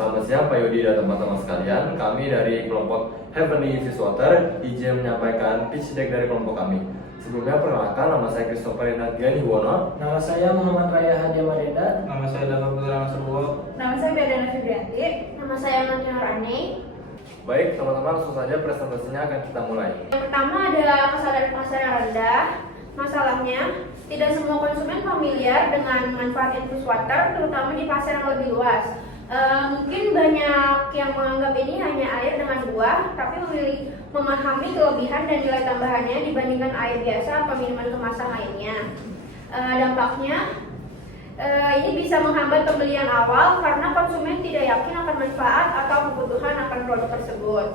Selamat siang Pak Yudi dan teman-teman sekalian. Kami dari kelompok Heavenly Fish-Water izin menyampaikan pitch deck dari kelompok kami. Sebelumnya perkenalkan, nama saya Christopher Renadian Iwono. Nama saya Muhammad Raya Hadi Madeda. Nama saya Dava Putra Masurwo. Nama saya Bedana Fibrianti. Nama saya Martina Rani. Baik, teman-teman, langsung saja presentasinya akan kita mulai. Yang pertama adalah kesadaran pasar yang rendah. Masalahnya, tidak semua konsumen familiar dengan manfaat infus water, terutama di pasar yang lebih luas. Mungkin banyak yang menganggap ini hanya air dengan buah, tapi memahami kelebihan dan nilai tambahannya dibandingkan air biasa atau minuman kemasan lainnya. Dampaknya, ini bisa menghambat pembelian awal karena konsumen tidak yakin akan manfaat atau kebutuhan akan produk tersebut.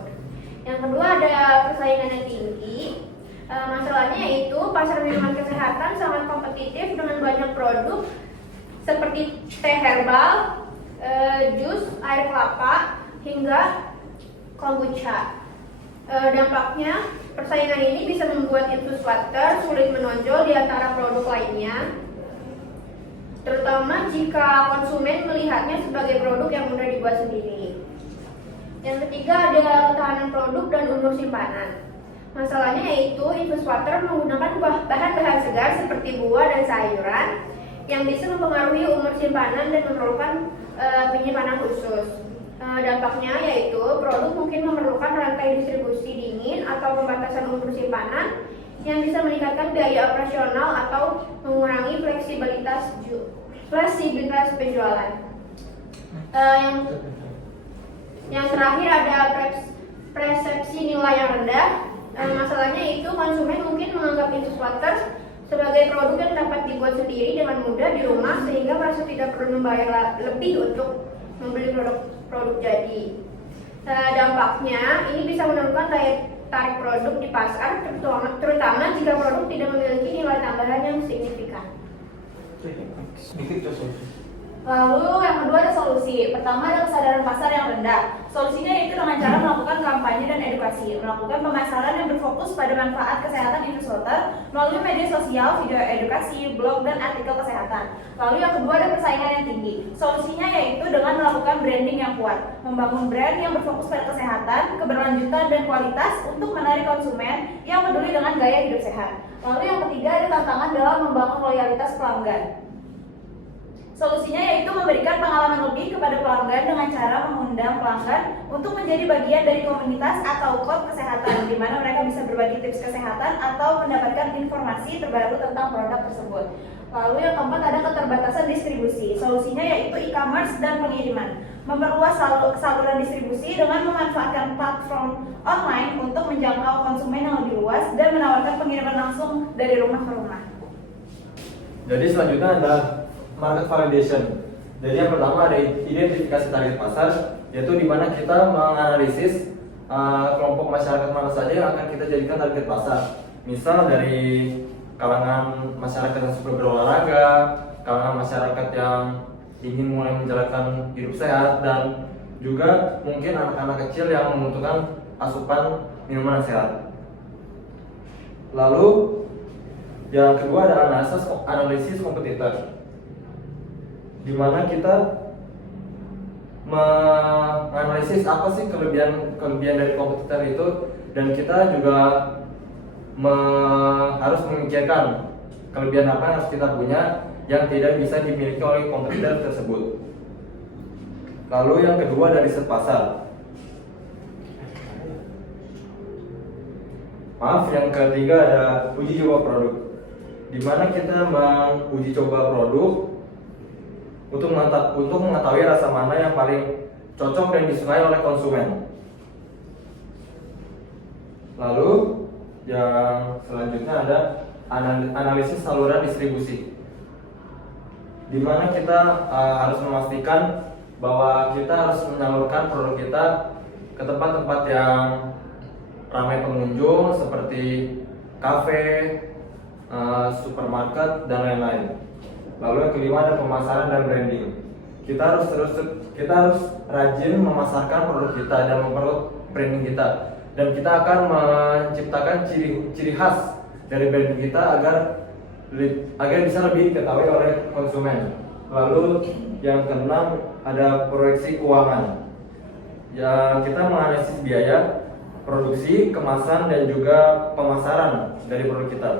Yang kedua ada persaingan yang tinggi. Masalahnya yaitu pasar minuman kesehatan sangat kompetitif dengan banyak produk seperti teh herbal, jus, air kelapa, hingga kombucha. Dampaknya, persaingan ini bisa membuat infus water sulit menonjol di antara produk lainnya, terutama jika konsumen melihatnya sebagai produk yang mudah dibuat sendiri. Yang ketiga ada ketahanan produk dan umur simpanan. Masalahnya yaitu infus water menggunakan bahan-bahan segar seperti buah dan sayuran yang bisa mempengaruhi umur simpanan dan memerlukan penyimpanan khusus. Dampaknya yaitu produk mungkin memerlukan rantai distribusi dingin atau pembatasan umur simpanan yang bisa meningkatkan biaya operasional atau mengurangi fleksibilitas penjualan. Yang terakhir ada persepsi nilai yang rendah. Masalahnya itu konsumen mungkin menganggap infus water sebagai produk yang dapat dibuat sendiri dengan mudah di rumah sehingga merasa tidak perlu membayar lebih untuk membeli produk jadi. Dampaknya ini bisa menurunkan daya tarik produk di pasar, terutama jika produk tidak memiliki nilai tambahan yang signifikan. Lalu yang kedua ada solusi. Pertama ada kesadaran pasar yang rendah. Solusinya yaitu dengan cara melakukan kampanye dan edukasi, melakukan pemasaran yang berfokus pada manfaat kesehatan infus water melalui media sosial, video edukasi, blog, dan artikel kesehatan. Lalu yang kedua ada persaingan yang tinggi. Solusinya yaitu dengan melakukan branding yang kuat, membangun brand yang berfokus pada kesehatan, keberlanjutan, dan kualitas untuk menarik konsumen yang peduli dengan gaya hidup sehat. Lalu yang ketiga ada tantangan dalam membangun loyalitas pelanggan. Solusinya yaitu memberikan pengalaman lebih kepada pelanggan dengan cara mengundang pelanggan untuk menjadi bagian dari komunitas atau klub kesehatan, di mana mereka bisa berbagi tips kesehatan atau mendapatkan informasi terbaru tentang produk tersebut. Lalu yang keempat ada keterbatasan distribusi. Solusinya yaitu e-commerce dan pengiriman. Memperluas saluran distribusi dengan memanfaatkan platform online untuk menjangkau konsumen yang lebih luas dan menawarkan pengiriman langsung dari rumah ke rumah. Jadi selanjutnya ada market validation. Jadi yang pertama ada identifikasi target pasar, yaitu di mana kita menganalisis kelompok masyarakat mana saja yang akan kita jadikan target pasar. Misal dari kalangan masyarakat yang suka berolahraga, kalangan masyarakat yang ingin mulai menjalankan hidup sehat, dan juga mungkin anak-anak kecil yang membutuhkan asupan minuman yang sehat. Lalu yang kedua ada analisis kompetitor, di mana kita menganalisis apa sih kelebihan dari kompetitor itu, dan kita juga harus memikirkan kelebihan apa yang harus kita punya yang tidak bisa dimiliki oleh kompetitor tersebut. Lalu yang kedua dari riset pasar. Yang ketiga ada uji coba produk, di mana kita menguji coba produk untuk mengetahui rasa mana yang paling cocok dan disukai oleh konsumen. Lalu yang selanjutnya ada analisis saluran distribusi, di mana kita harus memastikan bahwa kita harus menyalurkan produk kita ke tempat-tempat yang ramai pengunjung seperti kafe, supermarket, dan lain-lain. Lalu yang kelima ada pemasaran dan branding. Kita harus rajin memasarkan produk kita dan memperluas branding kita, dan kita akan menciptakan ciri khas dari branding kita agar bisa lebih diketahui oleh konsumen. Lalu yang keenam ada proyeksi keuangan. Ya, kita menganalisis biaya produksi, kemasan, dan juga pemasaran dari produk kita.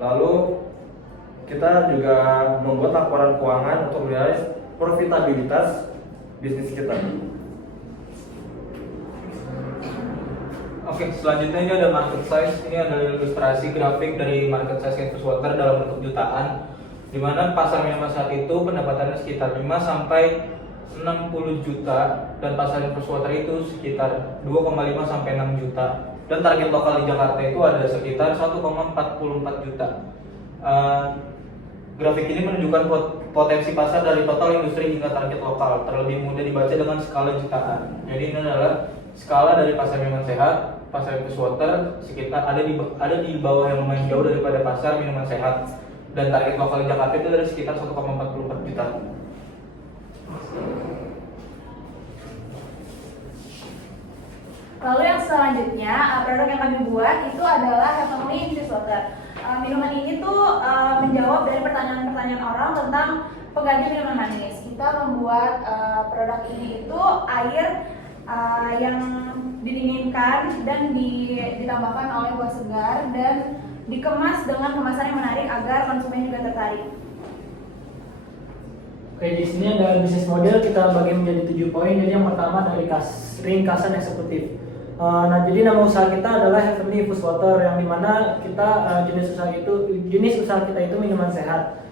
Lalu kita juga membuat laporan keuangan untuk menilai profitabilitas bisnis kita. Oke, selanjutnya ini ada market size. Ini adalah ilustrasi grafik dari market size Infus Water dalam bentuk jutaan, di mana pasar minuman saat itu pendapatannya sekitar 5 sampai 60 juta dan pasar Infus Water itu sekitar 2,5 sampai 6 juta dan target lokal di Jakarta itu ada sekitar 1,44 juta. Grafik ini menunjukkan potensi pasar dari total industri hingga target lokal, terlebih mudah dibaca dengan skala jutaan. Jadi ini adalah skala dari pasar minuman sehat, pasar Infus Water sekitar ada di bawah yang lumayan jauh daripada pasar minuman sehat, dan target lokal di Jakarta itu dari sekitar 1,44 juta. Lalu yang selanjutnya, produk yang kami buat itu adalah Heavenly Infused Water. Minuman ini tuh menjawab dari pertanyaan-pertanyaan orang tentang pengganti minuman manis. Kita membuat produk ini itu air yang didinginkan dan ditambahkan oleh buah segar dan dikemas dengan kemasan yang menarik agar konsumen juga tertarik. Oke, di sini ada bisnis model kita bagi menjadi 7 poin. Jadi yang pertama dari ringkasan eksekutif. Nah, jadi nama usaha kita adalah Heavenly Infused Water, yang dimana kita jenis usaha kita itu minuman sehat.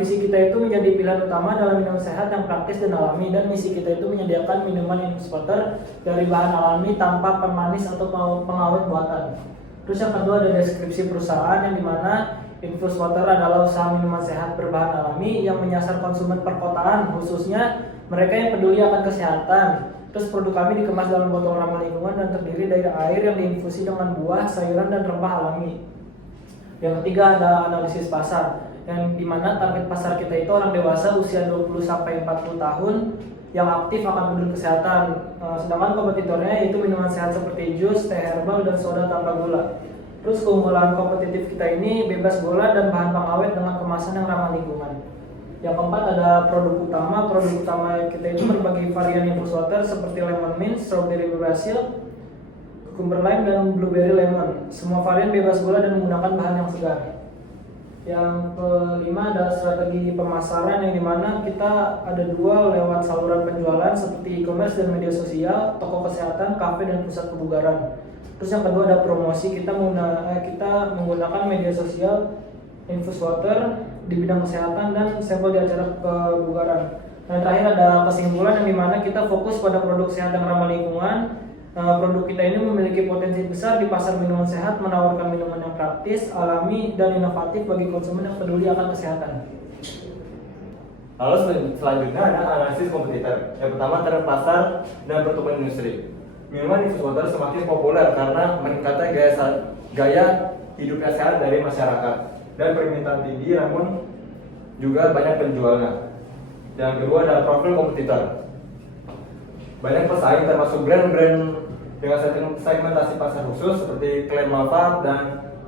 Visi kita itu menjadi pilihan utama dalam minuman sehat yang praktis dan alami, dan misi kita itu menyediakan minuman infused water dari bahan alami tanpa pemanis atau pengawet buatan. Terus yang kedua ada deskripsi perusahaan, yang dimana Infused Water adalah usaha minuman sehat berbahan alami yang menyasar konsumen perkotaan, khususnya mereka yang peduli akan kesehatan. Terus produk kami dikemas dalam botol ramah lingkungan dan terdiri dari air yang diinfusi dengan buah, sayuran, dan rempah alami. Yang ketiga ada analisis pasar, yang dimana target pasar kita itu orang dewasa usia 20-40 tahun yang aktif akan peduli kesehatan. Sedangkan kompetitornya yaitu minuman sehat seperti jus, teh herbal, dan soda tanpa gula. Terus keunggulan kompetitif kita ini bebas gula dan bahan pengawet dengan kemasan yang ramah lingkungan. Yang keempat ada produk utama. Produk utama kita itu berbagai varian Infused Water seperti lemon mint, strawberry basil, cucumber lime, dan blueberry lemon. Semua varian bebas gula dan menggunakan bahan yang segar. Yang kelima ada strategi pemasaran, yang dimana kita ada 2 lewat saluran penjualan seperti e-commerce dan media sosial, toko kesehatan, kafe, dan pusat kebugaran. Terus yang kedua ada promosi, kita menggunakan media sosial Infused Water di bidang kesehatan dan sampel di acara kebugaran. Dan terakhir ada kesimpulan, yang dimana kita fokus pada produk sehat yang ramah lingkungan. Produk kita ini memiliki potensi besar di pasar minuman sehat, menawarkan minuman yang praktis, alami, dan inovatif bagi konsumen yang peduli akan kesehatan. Lalu selanjutnya ada analisis kompetitor. Yang pertama tren pasar dan pertumbuhan industri. Minuman Infused Water semakin populer karena meningkatnya gaya hidupnya sehat dari masyarakat dan permintaan tinggi, namun juga banyak penjualnya. Yang kedua ada profil kompetitor. Banyak pesaing termasuk brand-brand dengan segmentasi pasar khusus seperti klaim manfaat dan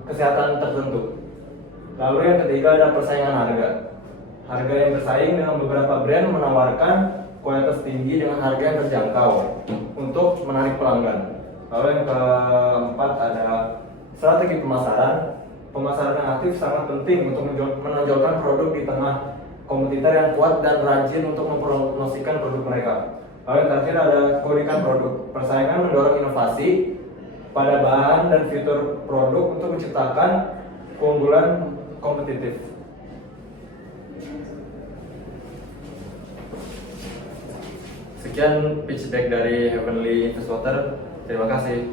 kesehatan tertentu. Lalu yang ketiga ada persaingan harga. Harga yang bersaing dengan beberapa brand menawarkan kualitas tinggi dengan harga yang terjangkau untuk menarik pelanggan. Lalu yang keempat ada strategi pemasaran. Pemasaran yang aktif sangat penting untuk menonjolkan produk di tengah kompetitor yang kuat dan rajin untuk mempromosikan produk mereka. Lalu yang terakhir ada keunikan produk. Persaingan mendorong inovasi pada bahan dan fitur produk untuk menciptakan keunggulan kompetitif. Sekian pitch deck dari Heavenly Infused Water. Terima kasih.